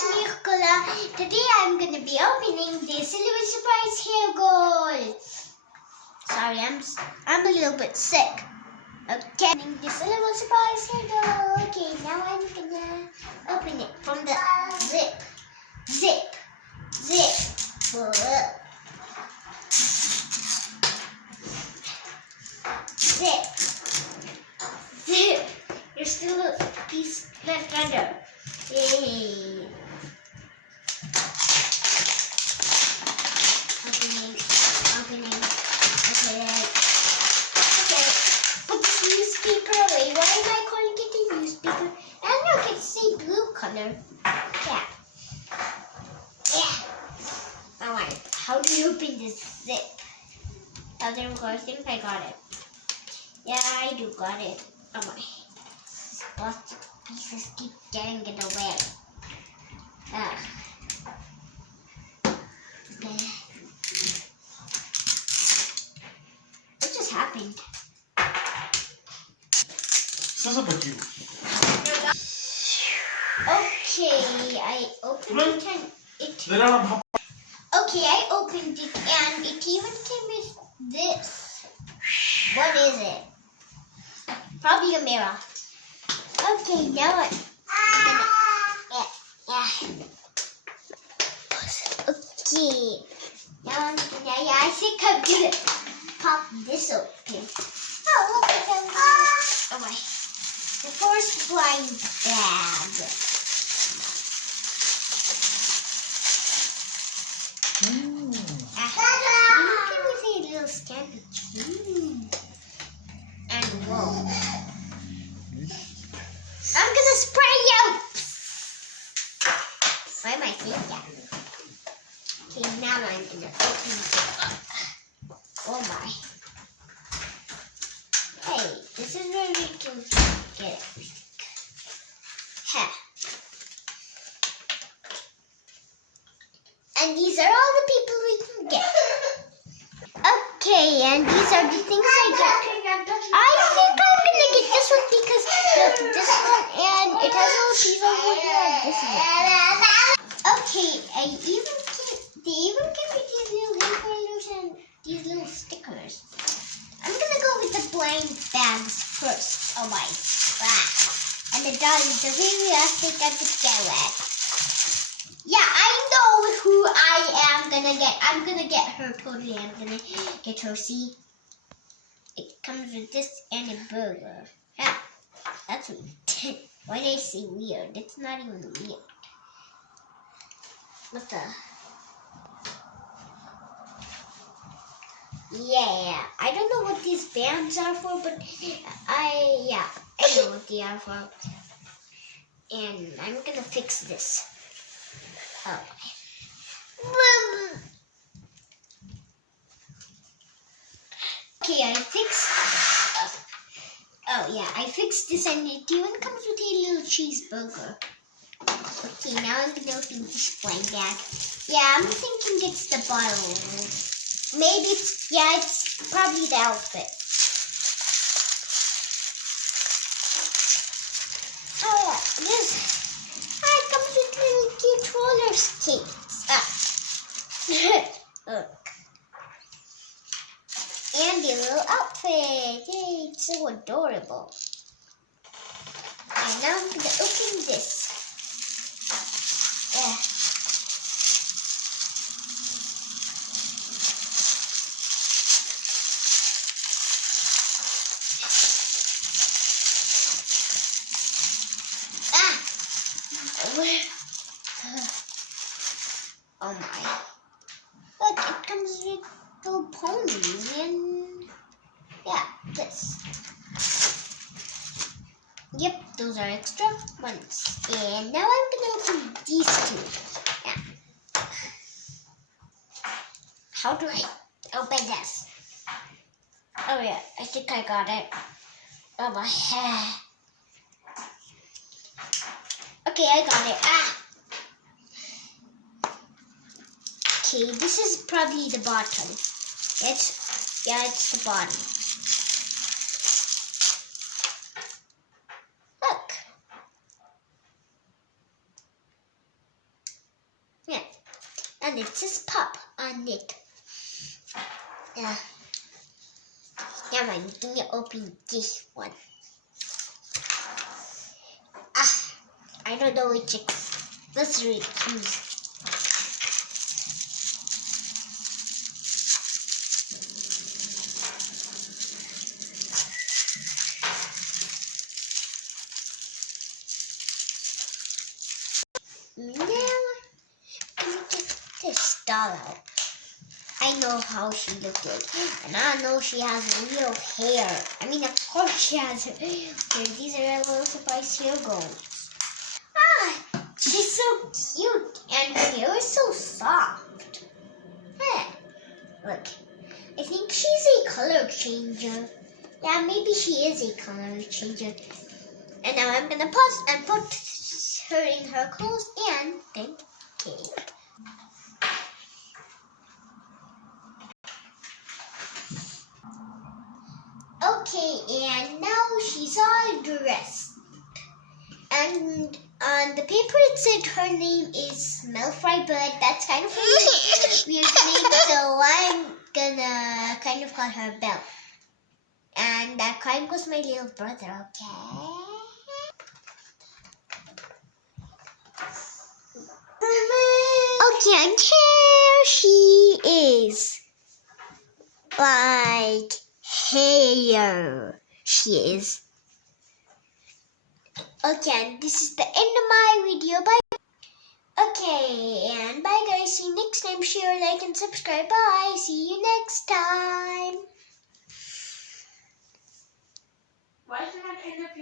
it's me, Kula. Today I'm going to be opening the Silver Surprise Hair Gold. Sorry, I'm a little bit sick. Okay, opening the Silver Surprise Hair Gold. Okay, now I'm going to open it from the zip. Zip. There's still a piece left under. Yay. Opening. Okay. Put this newspaper away. Why am I calling it a newspaper? And look, it's a blue color. Yeah. Alright, how do you open this zip? Oh, there we go. I think I got it. Yeah, I do got it. Oh my. These plastic pieces keep getting it away. What just happened? Okay, I opened it and it... Okay, I opened it and it even came with this. What is it? Probably a mirror. Okay, now I'm gonna... Yeah. Okay. Now I'm gonna... Yeah, I think I'm gonna pop this open. Oh, look at them. Oh my. The first blind bag. Can we see a little sandwich? And whoa. I'm gonna spray you! Why am I saying that? Okay, now I'm gonna open it up. Oh my. Hey, this is where we can get it. And these are all the people we can get. Okay, and these are the things I get. I think I'm gonna get this one because this one and it has a little piece of wood like this one. Okay, they even give me these little hairballoons and these little stickers. I'm gonna go with the blind bags first. Oh my. And the very last thing I could get with. Yeah, I know who I am gonna get. I'm gonna get her totally. I'm gonna get her. See? It comes with this and a burger. Yeah, that's weird. Why did I say weird? It's not even weird. What the? Yeah, I don't know what these bands are for, but I know what they are for. And I'm gonna fix this. Oh. Okay, I fixed this and it even comes with a little cheeseburger. Okay, now I'm gonna open this blind bag. Yeah, I'm thinking it's the bottle. Maybe it's probably the outfit. Oh yeah, it comes with little cute roller skates. Look. And the little outfit. Yay, it's so adorable. And now I'm gonna open this. Oh my. Look, it comes with little ponies and this. Yep, those are extra ones. And now I'm gonna open these two. Yeah. How do I open this? Oh yeah, I think I got it. Oh my head. Okay, I got it. Okay, this is probably the bottom. It's the bottom. Look. and it says pop on it. Never mind, let me open this one. I don't know which accessory to use. Now, let me get this doll out. I know how she looks like, and I know she has real hair. I mean, of course she has hair. These are a little surprise hair goals. She's so cute, and her hair is so soft. Hey, look, I think she's a color changer. Yeah, maybe she is a color changer. And now I'm gonna pause and put her in her clothes and then cake. Okay, and now she's all dressed. And on the paper it said her name is Smell-Fry, but that's kind of a weird name, so I'm gonna kind of call her Belle. And that kind was my little brother, okay? Okay, and here she is. Like, here she is. Okay, and this is the end of my video. Bye. Okay, and bye guys. See you next time. Share, like, and subscribe. Bye. See you next time. Why is it not end up your